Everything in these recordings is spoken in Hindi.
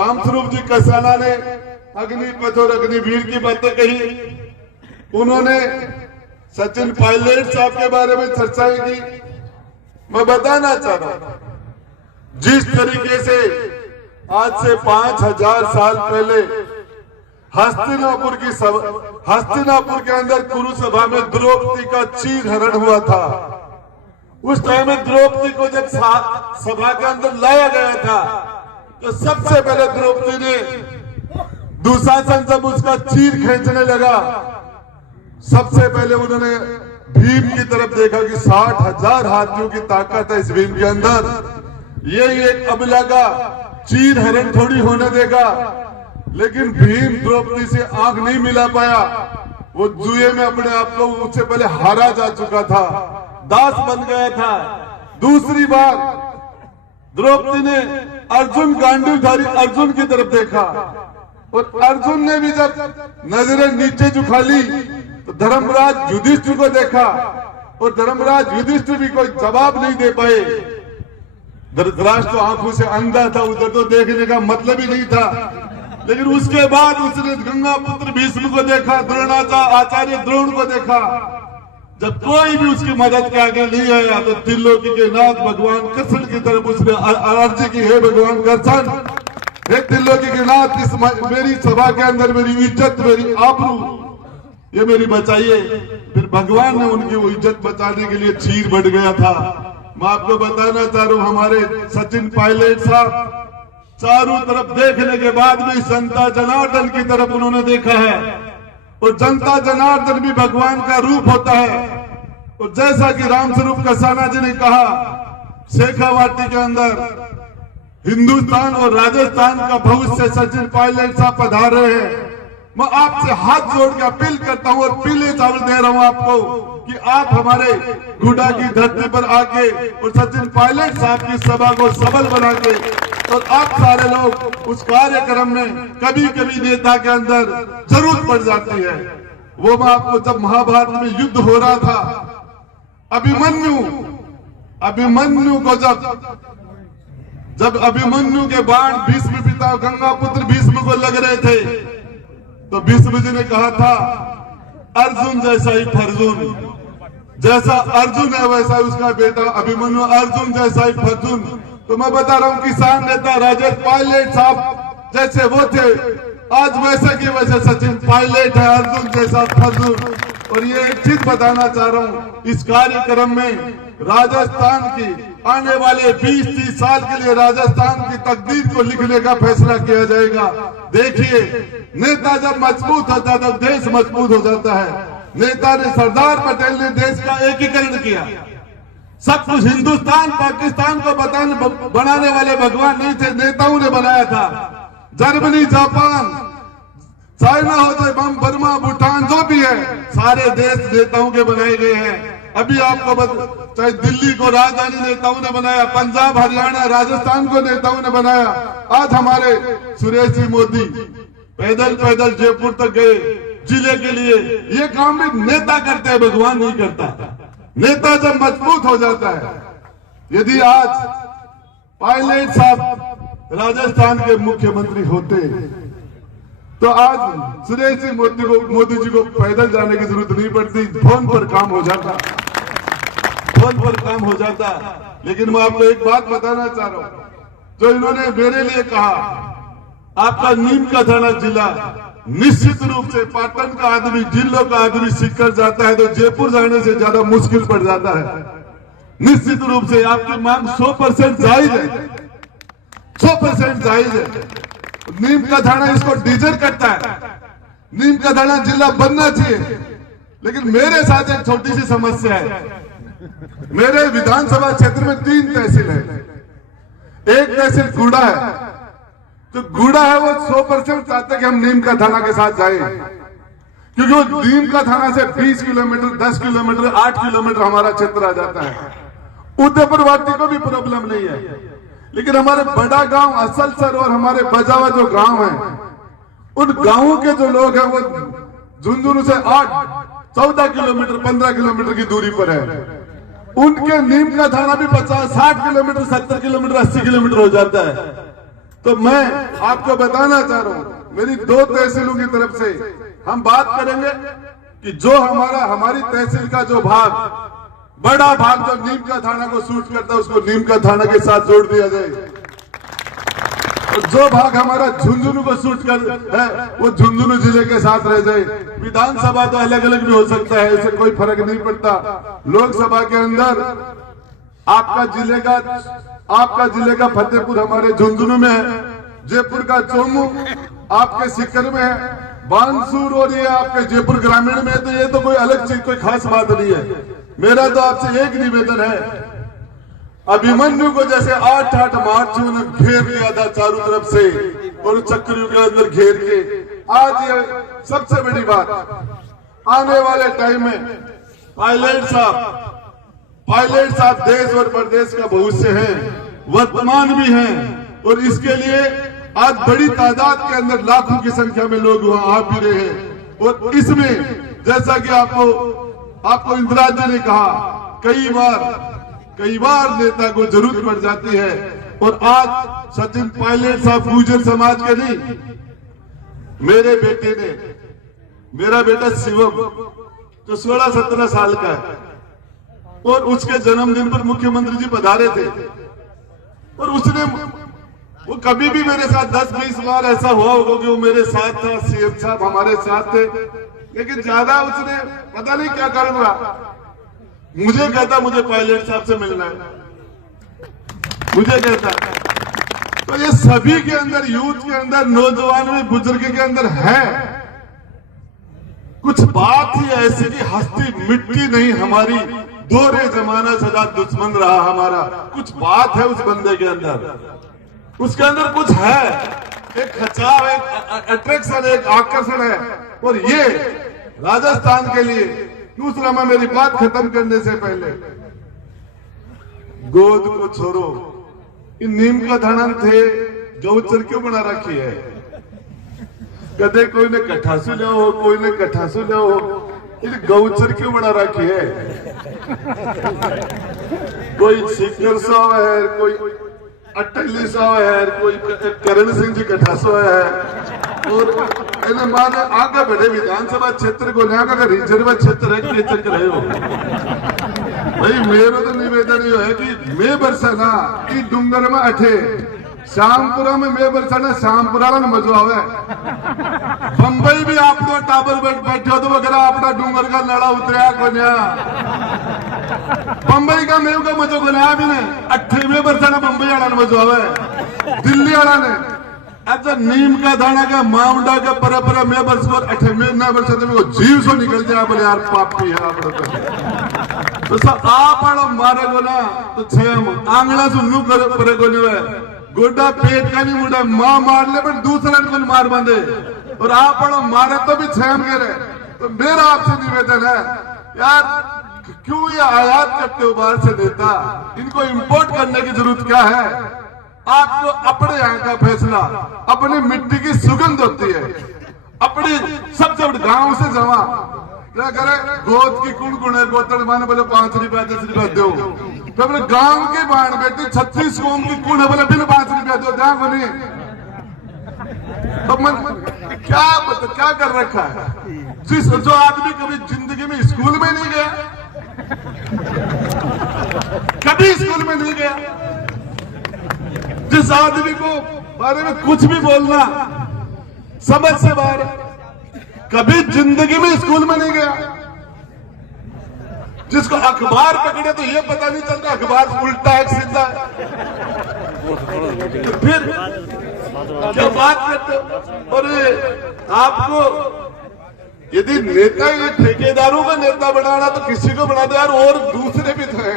रामस्वरूप जी कसाना ने अग्निपथ और अग्निवीर की बातें कही, उन्होंने सचिन पायलट साहब के बारे में चर्चाएं की। मैं बताना चाह रहा हूं, जिस तरीके से आज से 5000 साल पहले हस्तिनापुर के अंदर कुरुसभा में द्रौपदी का चीर हरण हुआ था। उस टाइम में द्रौपदी को जब सभा के अंदर लाया गया था तो सबसे पहले द्रौपदी ने दुशासन जब उसका चीर खींचने लगा, सबसे पहले उन्होंने भीम की तरफ देखा कि 60,000 हाथियों की ताकत है इस भीम के अंदर, यही एक अबला का चीर हरण थोड़ी होने देगा। लेकिन भीम द्रौपदी से आंख नहीं मिला पाया, वो जुए में अपने आप को उससे पहले हारा जा चुका था, दास बन गया था। दूसरी बार द्रौपदी ने अर्जुन गांडीवधारी अर्जुन की तरफ देखा और अर्जुन ने भी जब नजरें नीचे झुका ली तो धर्मराज युधिष्ठिर को देखा और धर्मराज युधिष्ठिर भी कोई जवाब नहीं दे पाए। धृतराष्ट्र तो आंखों से अंधा था, उधर तो देखने का मतलब ही नहीं था। लेकिन उसके बाद उसने गंगा पुत्र भीष्म को देखा, द्रोणाचार्य आचार्य द्रोण को देखा। जब कोई भी उसकी मदद के आगे नहीं आया तो त्रिलोकी के नाथ भगवान कृष्ण की तरफ उसने अर्जी की, हे भगवान कृष्ण, हे त्रिलोकी के नाथ, इस मेरी सभा के अंदर मेरी इज्जत, मेरी आबरू, ये मेरी बचाइए। फिर भगवान ने उनकी वो इज्जत बचाने के लिए चीर बढ़ गया था। मैं आपको बताना चाह रहा हूं, हमारे सचिन पायलट साहब चारों तरफ देखने के बाद भी जनता जनार्दन की तरफ उन्होंने देखा है और जनता जनार्दन भी भगवान का रूप होता है। और जैसा कि रामस्वरूप कसाना जी ने कहा, शेखावाटी के अंदर हिंदुस्तान और राजस्थान का भविष्य सचिन पायलट साहब पधार रहे हैं। मैं आपसे हाथ जोड़ के अपील करता हूं और पीले चावल दे रहा हूं आपको कि आप हमारे गुडा की धरती पर आके और सचिन पायलट साहब की सभा को सबल बना के, और आप सारे लोग उस कार्यक्रम में कभी कभी नेता के अंदर जरूरत पड़ जाती है। वो मैं आपको, जब महाभारत में युद्ध हो रहा था, अभिमन्यु को जब अभिमन्यु के बाण भीष्म पिता गंगा पुत्र भीष्म को लग रहे थे तो भीष्म जी ने कहा था, अर्जुन जैसा ही फर्जुन, जैसा अर्जुन है वैसा ही उसका बेटा अभिमन्यु, अर्जुन जैसा ही फर्जुन। तो मैं बता रहा हूं, किसान नेता राजेश पायलट साहब जैसे वो थे, आज वैसे की वैसे सचिन पायलट है, अर्जुन जैसा फर्जुन। और ये एक चीज बताना चाह रहा हूं, इस कार्यक्रम में राजस्थान की आने वाले 20-30 साल के लिए राजस्थान की तकदीर को लिखने का फैसला किया जाएगा। देखिए, नेता जब मजबूत होता है तब देश मजबूत हो जाता है। नेता ने, सरदार पटेल ने देश का एकीकरण किया। सब कुछ हिंदुस्तान पाकिस्तान को बनाने वाले भगवान नहीं थे, नेताओं ने बनाया था। जर्मनी, जापान, चाइना हो चाहे बर्मा, भूटान, जो भी है, सारे देश नेताओं के बनाए गए हैं। अभी आपको चाहे दिल्ली को राजधानी नेताओं ने बनाया, पंजाब, हरियाणा, राजस्थान को नेताओं ने बनाया। आज हमारे सुरेश जी मोदी पैदल पैदल जयपुर तक गए जिले के लिए। ये काम भी नेता करते हैं, भगवान नहीं करता। नेता जब मजबूत हो जाता है, यदि आज पायलट साहब राजस्थान के मुख्यमंत्री होते तो आज सुरेश जी मोदी जी को पैदल जाने की जरूरत नहीं पड़ती, फोन पर काम हो जाता, फोन पर काम हो जाता। लेकिन मैं आपको एक बात बताना चाह रहा हूं, जो इन्होंने मेरे लिए कहा, आपका नीम का थाना जिला निश्चित रूप से पाटन का आदमी, जिलों का आदमी सीखकर जाता है तो जयपुर जाने से ज्यादा मुश्किल पड़ जाता है। निश्चित रूप से आपकी मांग 100% जायज है, 100% जायज है। नीम का थाना इसको डिजर्व करता है, नीम का थाना जिला बनना चाहिए। लेकिन मेरे साथ एक छोटी सी समस्या है। मेरे विधानसभा क्षेत्र में 3 तहसील है। एक तहसील गुड़ा है, तो गुड़ा है वो 100% चाहते कि हम नीम का थाना के साथ जाएं, क्योंकि वो नीम का थाना से 20 किलोमीटर, 10 किलोमीटर, 8 किलोमीटर हमारा क्षेत्र आ जाता है। उदयपुर वाटी को भी प्रॉब्लम नहीं है, लेकिन हमारे बड़ा गांव असलसर और हमारे बजावा जो गांव है, उन गांवों के जो लोग हैं वो झुंझुनू से 14 किलोमीटर, 15 किलोमीटर की दूरी पर है। उनके नीम का थाना भी 50-60 किलोमीटर, 70 किलोमीटर, 80 किलोमीटर हो जाता है। तो मैं आपको बताना चाह रहा हूं, मेरी 2 तहसीलों की तरफ से हम बात करेंगे कि जो हमारी तहसील का जो भाग, बड़ा भाग जो नीम का थाना को सूट करता है, उसको नीम का थाना के साथ जोड़ दिया जाए। और जो भाग हमारा झुंझुनू को सूट कर है, वो झुंझुनू जिले के साथ रह जाए। विधानसभा तो अलग अलग भी हो सकता है, इससे कोई फर्क नहीं पड़ता। लोकसभा के अंदर आपका जिले का फतेहपुर हमारे झुंझुनू में है, जयपुर का चोमू आपके सीकर में है, बानसूर और ये आपके जयपुर ग्रामीण में है। तो ये तो कोई अलग चीज, कोई खास बात नहीं है। मेरा तो आपसे एक निवेदन है, अभिमन्यु को जैसे 8 मार्च ने घेर लिया था चारों तरफ से और चक्रियों के अंदर घेर के, आज ये सबसे बड़ी बात, आने वाले टाइम में पायलट साहब देश और प्रदेश का भविष्य है, वर्तमान भी हैं। और इसके लिए आज बड़ी तादाद के अंदर लाखों की संख्या में लोग वहां आ भी रहे हैं। और इसमें जैसा कि आपको इंदिरा जी ने कहा, कई बार नेता को जरूरत पड़ जाती है। और आज सचिन पायलट साहब गुर्जर समाज के नहीं, मेरा बेटा शिवम जो 16-17 साल का है, और उसके जन्मदिन पर मुख्यमंत्री जी पधारे थे। और वो कभी भी मेरे साथ 10-20 बार ऐसा हुआ होगा कि वो मेरे साथ था, सीएम साहब हमारे साथ थे, लेकिन ज्यादा उसने पता नहीं क्या कारण रहा, मुझे कहता मुझे पायलट साहब से मिलना है, मुझे कहता। तो ये सभी के अंदर, यूथ के अंदर, नौजवान में, बुजुर्ग के अंदर है कुछ बात ही ऐसी कि हस्ती मिट्टी नहीं हमारी, दोहरे जमाना सदा दुश्मन रहा हमारा। कुछ बात है उस बंदे के अंदर, उसके अंदर कुछ है, एक खचाव, एक अट्रैक्शन, एक आकर्षण है। और ये राजस्थान के लिए, दूसरा मैं मेरी बात खत्म करने से पहले, गोद को छोड़ो, इन नीम का थाना थे गौचर क्यों बना रखी है? कदे कोई ने कठासू ले हो, कोई ने कठासू ले हो, इन गौचर क्यों बना रखी है? कोई सीकर सौ है, कोई अट्टली सौ है, कोई करण सिंह जी कठासो है। और माने आगे बढ़े विधानसभा क्षेत्र को लिया का रिजर्व क्षेत्र है कि चक रहे हो भाई। मेरा तो निवेदन ये है कि मैं बरसाना की डूंगर में अठे श्यामपुरा में मैं बरसाना श्यामपुरा में मजो आवे। बंबई भी आप तो टाबर बैठे हो तो वगैरह अपना डूंगर का लड़ा उतरिया को बंबई का मेव का मजो को भी ने 8वें बरसाना बंबई वाला मजो आवे, दिल्ली वाला ने अच्छा नीम का दाना का मामडा का परपरा में बरस और 8वें ना बरसा तो जीव सो निकल जाए। बोले यार पापी है आप तो सब आप मारे को ना तो 6 आंगला सुनू परे को नहीं है, गोडा पेट का नहीं मुड़ा मां मार ले पर दूसरा को मार बांधे और आप मारे तो भी 6 गिरे। तो मेरा आपसे निवेदन है यार, क्यों ये आयात करते हो बाहर से नेता, इनको इंपोर्ट करने की जरूरत क्या है? आपको अपने यहाँ का फैसला, अपनी मिट्टी की सुगंध होती है, अपनी सबसे बड़ी गांव से जमा क्या करे, गोद की कुण है, गोतड़ माने बोले 5 रुपया 10 रुपया दो, तो अपने गांव की बाढ़ बेटी 36 कौम की कुण है, बोले बिन 5 रुपया दो, ध्यान बनी। तो मन क्या कर रखा है? जो आदमी कभी जिंदगी में स्कूल में नहीं गया, कभी स्कूल में नहीं गया, जिस आदमी को बारे में कुछ भी बोलना समझ से बाहर, कभी जिंदगी में स्कूल में नहीं गया, जिसको अखबार पकड़े तो ये पता नहीं चलता अखबार उल्टा है सीधा, तो फिर क्या बात करते हो? और आपको यदि नेता ये ठेकेदारों का नेता बनाना तो किसी को बना दो यार, और दूसरे भी थे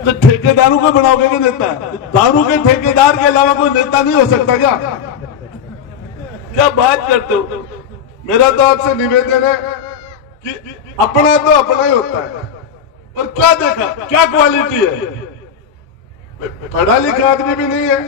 तो ठेकेदारों को बनाओगे क्या नेता? दारू के ठेकेदार के अलावा कोई नेता नहीं हो सकता क्या? क्या बात करते हो? मेरा तो आपसे निवेदन है कि अपना तो अपना ही होता है, और क्या देखा, क्या क्वालिटी है? पढ़ा लिखा आदमी भी नहीं है,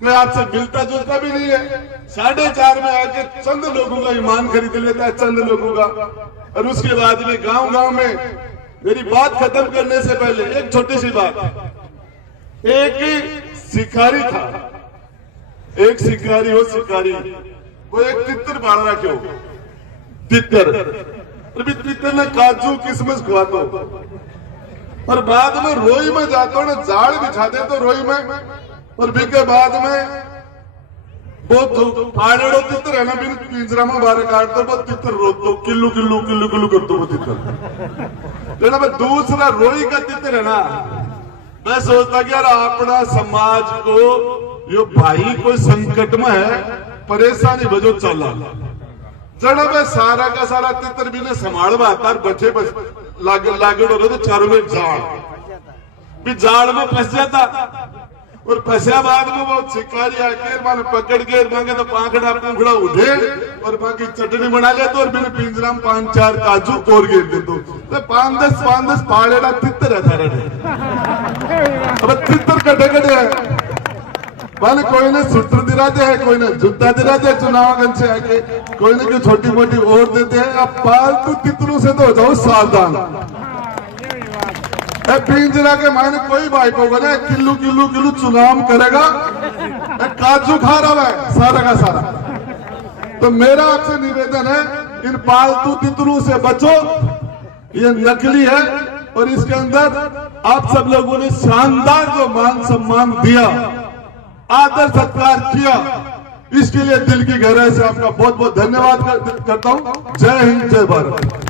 कोई आपसे मिलता जुलता भी नहीं है, 4.5 में आके चंद लोगों का ईमान खरीद लेता है, चंद लोगों का। और उसके बाद में गांव में, मेरी बात खत्म करने से पहले एक छोटी सी बात, एक शिकारी था, एक शिकारी हो शिकारी, वो एक तितर बाढ़ रखे हो, तितर, और भी तितर ने काजू किशमिश खुआ दो, और बाद में रोई में जाता हो ना, जाल बिछा दे तो रोई में, और भी के बाद में वो फाड़ेड़ो तितर है ना, बिन पिंजरा में बाहर काट दो, वो तितर रोतो किल्लू किल्लू किल्लू किल्लू करते वो तितर। लेकिन अब दूसरा रोई का तितर है ना, मैं सोचता कि यार अपना समाज को यो भाई कोई संकट में है, परेशानी बजो चला जड़ा में सारा का सारा तितर भी ने संभाल बात बचे बस लागे हो रहे तो चारों में जाड़ भी जाड़ में फंस जाता, और फंसा बाद में वो शिकारी आके माने पकड़ के मांगे तो पाखड़ा पूखड़ा उठे और बाकी चटनी बना ले तो, और बिन पिंजरा में 5-4 काजू तोड़ गिर दे तो 5-10 पाड़ेड़ा तितर है थारे। अब तितर कटे कटे है माने कोई ने सूत्र दिराते है, कोई ने जूता दिराते है, चुनाव गंज से आके कोई ने छोटी मोटी और देते हैं। अब पालतू तितरों से तो हो जाओ सावधान। पिंजरा के मायने कोई भाई को बने किल्लू किल्लू किल्लू चुनाव करेगा, काजू खा रहा है सारा का सारा। तो मेरा आपसे निवेदन है, इन पालतू तितरों से बचो, ये नकली है, और इसके अंदर आप सब लोगों ने शानदार जो मान सम्मान दिया, आदर सत्कार किया, इसके लिए दिल की गहराई से आपका बहुत बहुत धन्यवाद करता हूं। जय हिंद, जय भारत।